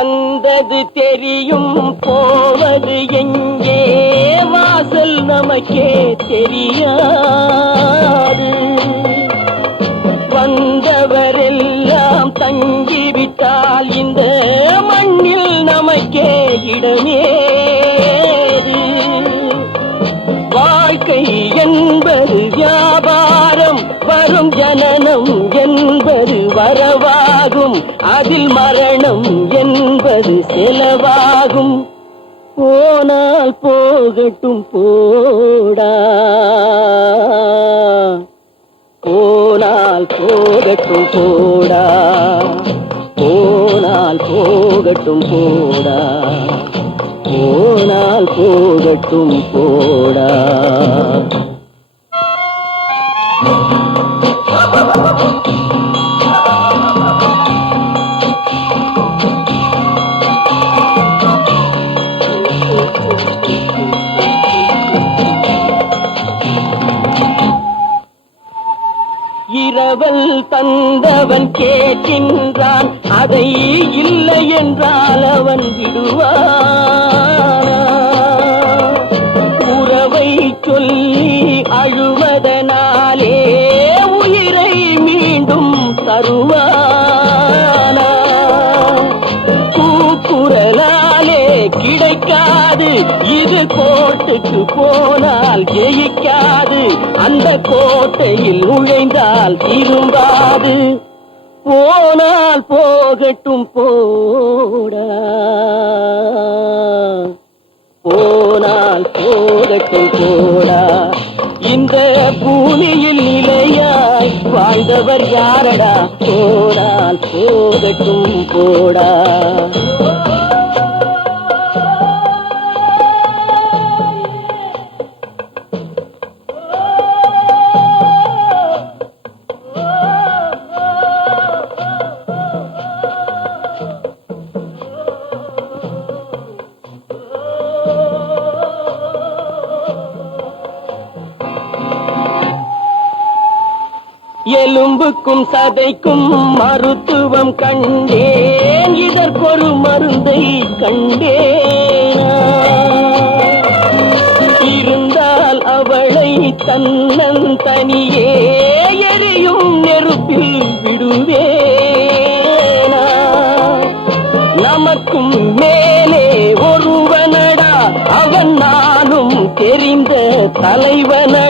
வந்தது தெரியும் போவது எங்கே வாசல் நமக்கே தெரியாது வந்தவரெல்லாம் தங்கிவிட்டால் இந்த மண்ணில் நமக்கே இடமே வாழ்க்கை என்பது வியாபாரம் வரும் ஜனனம் என்பது வரவா ஆகும் அதில் மரணம் என்பது செலவாகும் போனால் போகட்டும் போடா போனால் போகட்டும் போடா போனால் போகட்டும் போடா போனால் போகட்டும் போடா Thank you. தந்தவன் கேட்கின்றான் அதை இல்லை என்றால் அவன் விடுவான் உறவை சொல்லி அழுவதனாலே உயிரை மீண்டும் தருவான கூக்குரலாலே கிடைக்க கிடையாது இது கோட்டுக்கு போனால் ஜெயிக்காது அந்த கோட்டையில் நுழைந்தால் திரும்பாது போனால் போகட்டும் போட போனால் போகட்டும் போடா இந்த பூமியில் நிலையாய் வாழ்ந்தவர் யாரடா போனால் போகட்டும் போடா அம்புக்கும் சதைக்கும் மருத்துவம் கண்டேன் இதற்கொரு மருந்தை கண்டே இருந்தால் அவளை தன்னன் தனியே எரியும் நெருப்பில் விடுவே நமக்கும் மேலே ஒருவனடா அவன் நானும் தெரிந்த தலைவனடா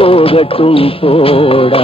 ಹೋಗ ತುಂಬೋಡ